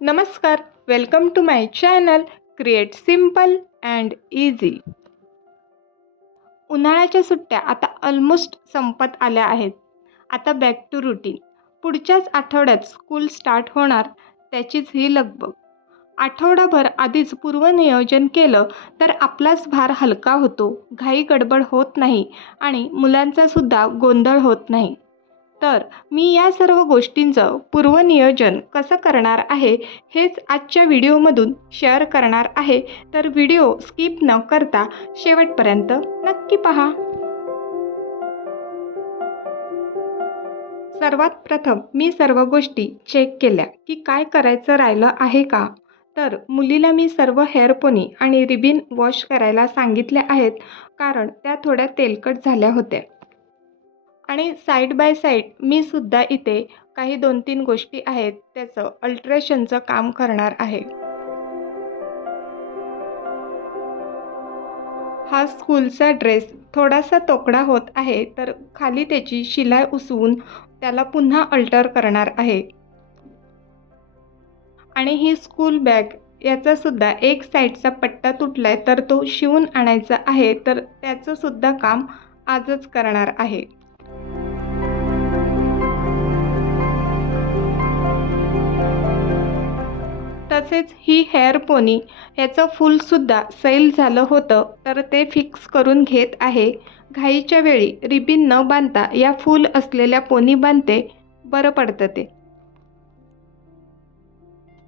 नमस्कार, welcome to my channel create simple and easy. उन्हाळ्याच्या सुट्ट्या आता ऑलमोस्ट संपत आल्या आहेत। आता बॅक टू रुटीन। पुढच्याच आठवड्यात स्कूल स्टार्ट होणार, त्याचीच ही लगबग। आठवडाभर आधीच पूर्वनियोजन केलं तर आपलाच भार हलका होतो, घाई गडबड होत नाही आणि मुलांचा सुद्धा गोंधळ होत नाही। तर मी या सर्व गोष्टींचं पूर्वनियोजन कसं करणार आहे हेच आजच्या व्हिडिओमधून शेअर करणार आहे, तर व्हिडिओ स्किप न करता शेवटपर्यंत नक्की पहा। सर्वात प्रथम मी सर्व गोष्टी चेक केल्या की काय करायचं राहिलं आहे का। तर मुलीला मी सर्व हेअर पोनी आणि रिबिन वॉश करायला सांगितले आहेत, कारण त्या थोड्या तेलकट झाल्या होत्या। आणि साईड बाय साईड मी सुद्धा इथे काही 2-3 गोष्टी आहेत त्याचं अल्ट्रेशनचं काम करणार आहे। हा स्कूलचा ड्रेस थोडासा तोकडा होत आहे, तर खाली त्याची शिलाई उसवून त्याला पुन्हा अल्टर करणार आहे। आणि ही स्कूल बॅग याचा सुद्धा एक साईडचा पट्टा तुटलाय, तर तो शिवून आणायचा आहे, तर त्याचं सुद्धा काम आजच करणार आहे। तसेच ही हेअर पोनी ह्याचं फूलसुद्धा सैल झालं होतं, तर ते फिक्स करून घेत आहे। घाईच्या वेळी रिबिन न बांधता या फूल असलेल्या पोनी बांधते, बरं पडतं ते।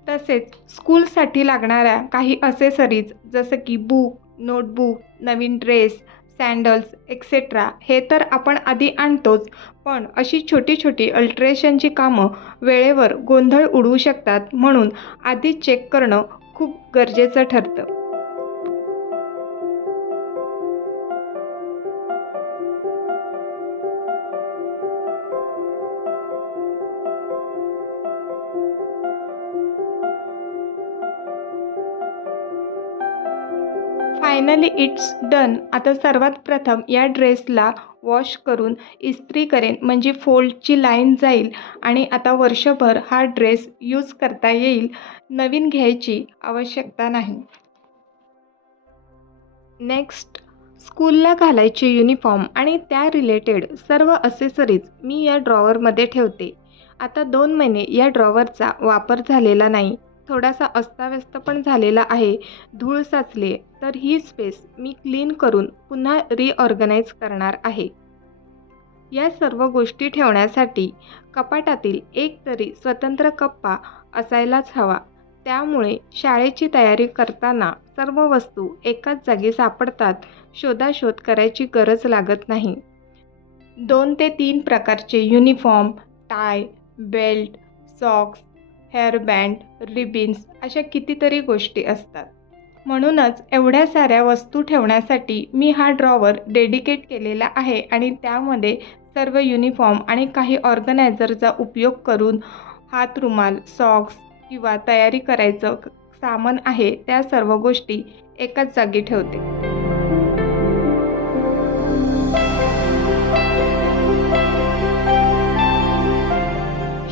तसेच स्कूलसाठी लागणाऱ्या काही असेसरीज जसं की बुक, नोटबुक, नवीन ड्रेस, सँडल्स एक्सेट्रा हे तर आपण आधी आणतोच, पण अशी छोटी छोटी अल्ट्रेशनची कामं वेळेवर गोंधळ उडवू शकतात, म्हणून आधीच चेक करणं खूप गरजेचं ठरतं। Finally it's done. आता सर्वात प्रथम या ड्रेसला वॉश करून इस्त्री करेन, म्हणजे फोल्डची लाईन जाईल आणि आता वर्षभर हा ड्रेस यूज करता येईल, नवीन घ्यायची आवश्यकता नाही। नेक्स्ट, स्कूलला घालायचे युनिफॉर्म आणि त्या रिलेटेड सर्व असेसरीज मी या ड्रॉवरमध्ये ठेवते। आता 2 महिने या ड्रॉवरचा वापर झालेला नाही, थोडासा अस्ताव्यस्त पण झालेला आहे, धूळ साचले, तर ही स्पेस मी क्लीन करून पुन्हा रिऑर्गनाइज करणार आहे। या सर्व गोष्टी ठेवण्यासाठी कपाटातील एक तरी स्वतंत्र कप्पा असायलाच हवा, त्यामुळे शाळेची तयारी करताना सर्व वस्तू एकाच जागी सापडतात, शोधाशोध करायची गरज लागत नाही। 2 ते 3 प्रकारचे uniform, tie, belt, socks, hairband, ribbons अशा कितीतरी गोष्टी असतात। म्हणूनच एवढ्या साऱ्या वस्तू ठेवण्यासाठी मी हा ड्रॉवर डेडिकेट केलेला आहे आणि त्यामध्ये सर्व युनिफॉर्म आणि काही ऑर्गनायझरचा उपयोग करून हातरुमाल, सॉक्स किंवा तयारी करायचं सामान आहे त्या सर्व गोष्टी एकाच जागी ठेवते।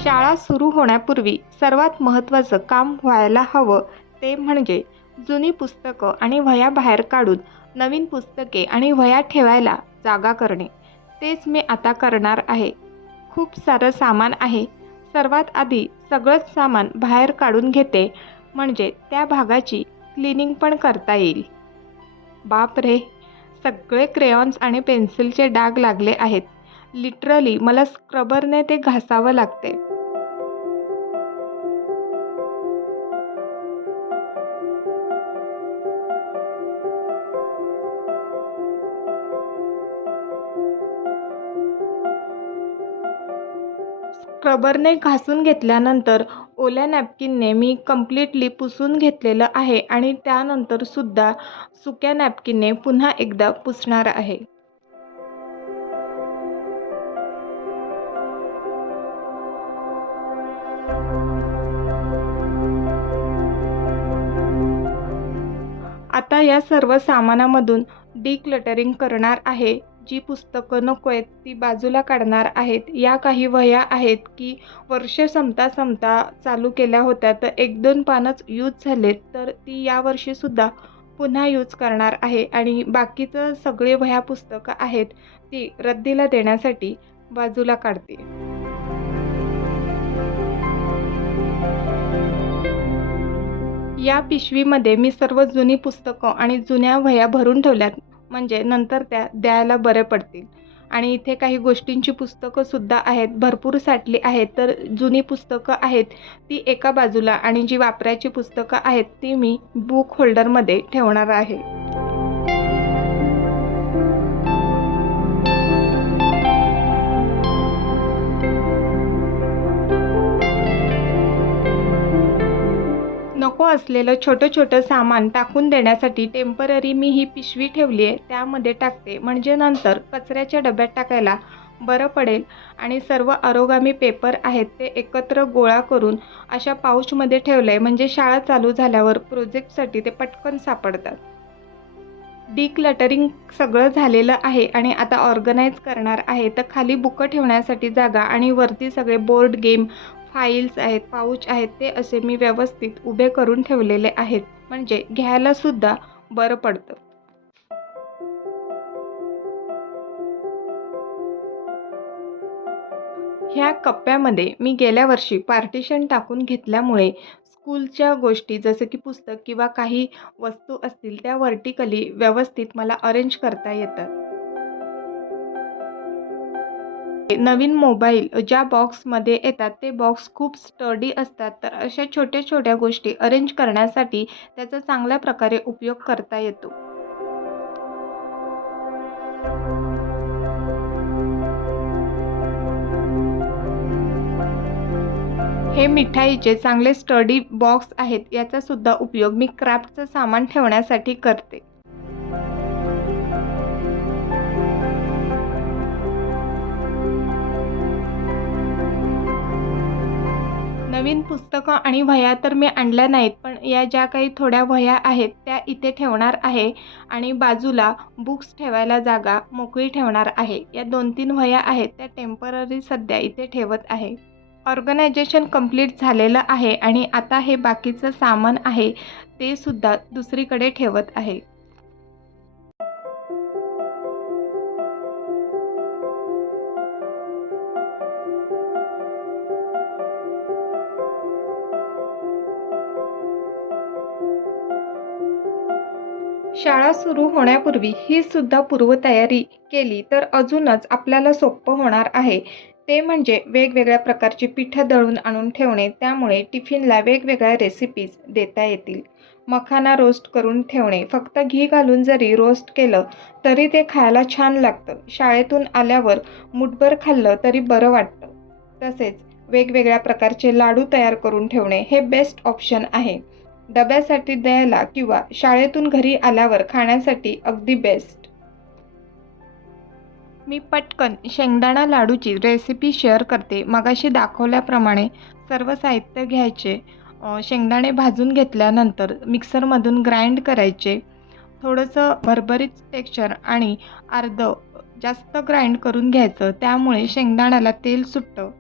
शाळा सुरू होण्यापूर्वी सर्वात महत्त्वाचं काम व्हायला हवं ते म्हणजे जुनी पुस्तकं आणि वह्या बाहेर काढून नवीन पुस्तके आणि वह्या ठेवायला जागा करणे। तेच मी आता करणार आहे। खूप सारं सामान आहे। सर्वात आधी सगळंच सामान बाहेर काढून घेते, म्हणजे त्या भागाची क्लिनिंग पण करता येईल। बाप रे, सगळे क्रेयॉन्स आणि पेन्सिलचे डाग लागले आहेत। लिटरली मला स्क्रबरने ते घासावं लागते। स्क्रबरने घासून घेतल्यानंतर ओल्या नॅपकिनने मी कम्प्लिटली पुसून घेतलेलं आहे आणि त्यानंतर सुद्धा सुक्या नॅपकिनने पुन्हा एकदा पुसणार आहे। आता या सर्व सामानामधून डिक्लटरिंग करणार आहे, जी पुस्तकं नको आहेत ती बाजूला काढणार आहेत. या काही वह्या आहेत की वर्ष संपता संपता चालू केल्या होत्या, तर 1-2 पानच यूज झालेत, तर ती यावर्षीसुद्धा पुन्हा यूज करणार आहे आणि बाकीचं सगळे वह्या पुस्तकं आहेत ती रद्दीला देण्यासाठी बाजूला काढते. या पिशवीमध्ये मी सर्व जुनी पुस्तकं आणि जुन्या वह्या भरून ठेवल्यात, म्हणजे नंतर त्या द्यायला बरे पडतील. आणि इथे काही गोष्टींची पुस्तकंसुद्धा आहेत, भरपूर साठली आहेत. तर जुनी पुस्तकं आहेत ती एका बाजूला आणि जी वापरायची पुस्तकं आहेत ती मी बुक होल्डरमध्ये ठेवणार आहे. नको असलेलं छोटं-छोटं सामान टाकून देण्यासाठी टेम्पररी मी ही पिशवी ठेवली आहे, त्यामध्ये टाकते. म्हणजे नंतर कचऱ्याच्या डब्यात टाकायला बरं पडेल आणि सर्व अरोगामी पेपर आहेत ते एकत्र गोळा करून अशा पाऊचमध्ये ठेवलं आहे, म्हणजे शाळा चालू झाल्यावर प्रोजेक्टसाठी ते पटकन सापडतात. डिक्लटरिंग सगळं झालेलं आहे आणि आता ऑर्गनाइज करणार आहे. तर खाली बुकं ठेवण्यासाठी जागा आणि वरती सगळे बोर्ड गेम, फाईल्स आहेत, पाऊच आहेत, ते असे मी व्यवस्थित उभे करून ठेवलेले आहेत. म्हणजे घ्यायलासुद्धा बरं पडतं. ह्या कप्प्यामध्ये मी गेल्या वर्षी पार्टिशन टाकून घेतल्यामुळे स्कूलच्या गोष्टी जसं की पुस्तक किंवा काही वस्तू असतील त्या व्हर्टिकली व्यवस्थित मला अरेंज करता येतात. नवीन मोबाईल ज्या बॉक्समध्ये येतात ते बॉक्स खूप स्टडी असतात, तर अशा छोट्या-छोट्या गोष्टी अरेंज करण्यासाठी त्याचा चांगल्या प्रकारे उपयोग करता येतो. हे मिठाईचे चांगले स्टडी बॉक्स आहेत, याचा सुद्धा उपयोग मी क्राफ्टचं सामान ठेवण्यासाठी करते. नवीन पुस्तकं आणि वह्या तर मी आणल्या नाहीत, पण या ज्या काही थोड्या वह्या आहेत त्या इथे ठेवणार आहे आणि बाजूला बुक्स ठेवायला जागा मोकळी ठेवणार आहे. या 2-3 वह्या आहेत त्या टेम्पररी सध्या इथे ठेवत आहे. ऑर्गनायझेशन कंप्लीट झालेलं आहे आणि आता हे बाकीचं सामान आहे ते सुद्धा दुसरीकडे ठेवत आहे. शाळा सुरू होण्यापूर्वी ही सुद्धा पूर्वतयारी केली तर अजूनच आपल्याला सोपं होणार आहे. ते म्हणजे वेगवेगळ्या प्रकारची पिठं दळून आणून ठेवणे. त्यामुळे टिफिनला वेगवेगळ्या रेसिपीज देता येतील. मखाना रोस्ट करून ठेवणे. फक्त घी घालून जरी रोस्ट केलं तरी ते खायला छान लागतं. शाळेतून आल्यावर मूठभर खाल्लं तरी बरं वाटतं. तसेच वेगवेगळ्या प्रकारचे लाडू तयार करून ठेवणे हे बेस्ट ऑप्शन आहे. डब्यासाठी द्यायला किंवा शाळेतून घरी आल्यावर खाण्यासाठी अगदी बेस्ट. मी पटकन शेंगदाणा लाडूची रेसिपी शेअर करते. मगाशी दाखवल्याप्रमाणे सर्व साहित्य घ्यायचे. शेंगदाणे भाजून घेतल्यानंतर मिक्सरमधून ग्राइंड करायचे. थोडंसं भरभरीत टेक्स्चर आणि अर्धं जास्त ग्राइंड करून घ्यायचं, त्यामुळे शेंगदाण्याला तेल सुटतं.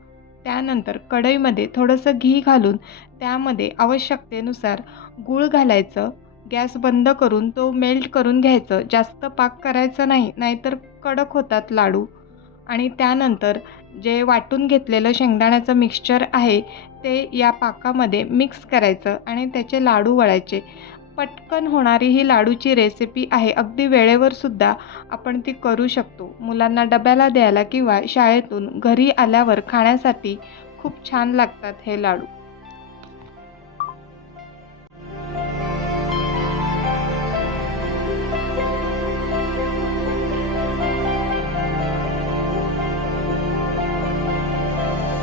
त्यानंतर कढईमध्ये थोडंसं घी घालून त्यामध्ये आवश्यकतेनुसार गूळ घालायचं. गॅस बंद करून तो मेल्ट करून घ्यायचं. जास्त पाक करायचं नाही, नाहीतर कडक होतात लाडू. आणि त्यानंतर जे वाटून घेतलेलं शेंगदाण्याचं मिक्सचर आहे ते या पाकामध्ये मिक्स करायचं आणि त्याचे लाडू वळायचे. पटकन होणारी ही लाडूची रेसिपी आहे. अगदी वेळेवर सुद्धा आपण ती करू शकतो. मुलांना डब्याला द्यायला किंवा शाळेतून घरी आल्यावर खाण्यासाठी खूप छान लागतात हे लाडू.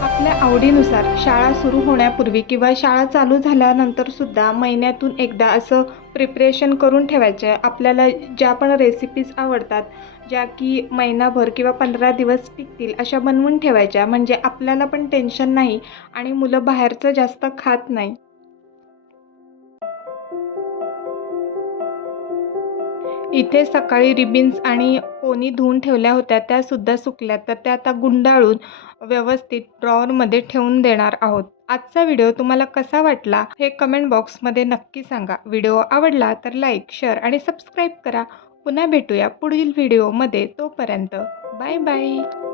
आपल्या आवडीनुसार शाळा सुरू होण्यापूर्वी किंवा शाळा चालू झाल्यानंतर सुद्धा महिन्यातून एकदा असं प्रिपरेशन करून ठेवायचं आहे. आपल्याला ज्या पण रेसिपीज आवडतात, ज्या की महिनाभर किंवा 15 दिवस टिकतील अशा बनवून ठेवायच्या. म्हणजे आपल्याला पण टेन्शन नाही आणि मुलं बाहेरचं जास्त खात नाही. इथे सकाळी रिबिन्स आणि पोनी धुवून ठेवल्या होत्या, त्यासुद्धा सुकल्या. तर त्या आता गुंडाळून व्यवस्थित ड्रॉवरमध्ये ठेवून देणार आहोत. आजचा व्हिडिओ तुम्हाला कसा वाटला हे कमेंट बॉक्समध्ये नक्की सांगा. व्हिडिओ आवडला तर लाईक, शेअर आणि सबस्क्राईब करा. पुन्हा भेटूया पुढील व्हिडिओमध्ये. तोपर्यंत बाय बाय.